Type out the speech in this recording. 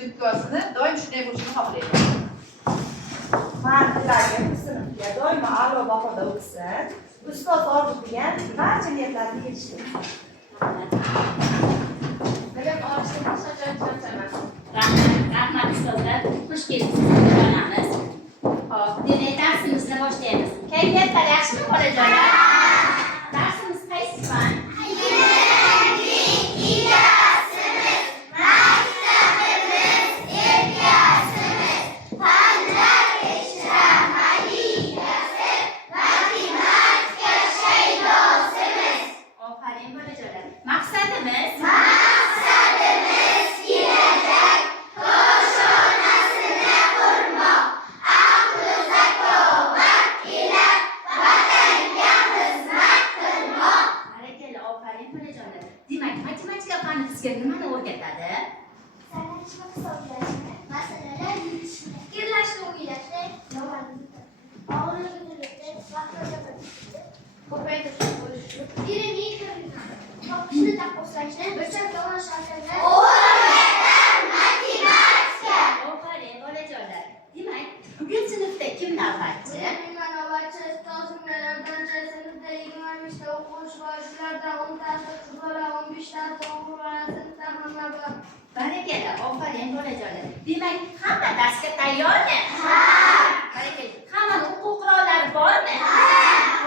Dukkasini doim shunday bo'lishini xohlayman. Men tilagim sinfga doimo a'lo bahoda o'qisin. Ustoz orzu qilgan barcha niyatlarni yetishtirsin. Bilim olishni qachon charchamasin. Rahmat ustozlar. Xush kelibsiz. Hop, demak darsimizni boshlaymiz. Kayfiyatlar yaxshimi bolajonlar? Darsimiz qaysi fan? Demak, matematika fani bizga nimani o'rgatadi? Sanalishni hisoblashni, masalalar yechishni, fikrlashni o'ylashni, og'irligini vaqtida Ko'paytirishni bo'lishni, perimetrni topishni taqqoslashni, o'lcham tomon shaklni o'rgatadi matematika. Ofarin bolajonlar. Demak, bugun sinfda kim navbatchi? Men navbatchi ustozimdan yordamchi, sinfda 25 ta o'quvchi bor, shulardan 10 tasi qiz bola, 15 tasi o'g'il bola, sinfda hamma bor. Barakalla, ofarin bolajonlar. Demak, hamma darsga tayyormi? Ha! Barakalla. Hamma o'quv qurollari bormi? Ha!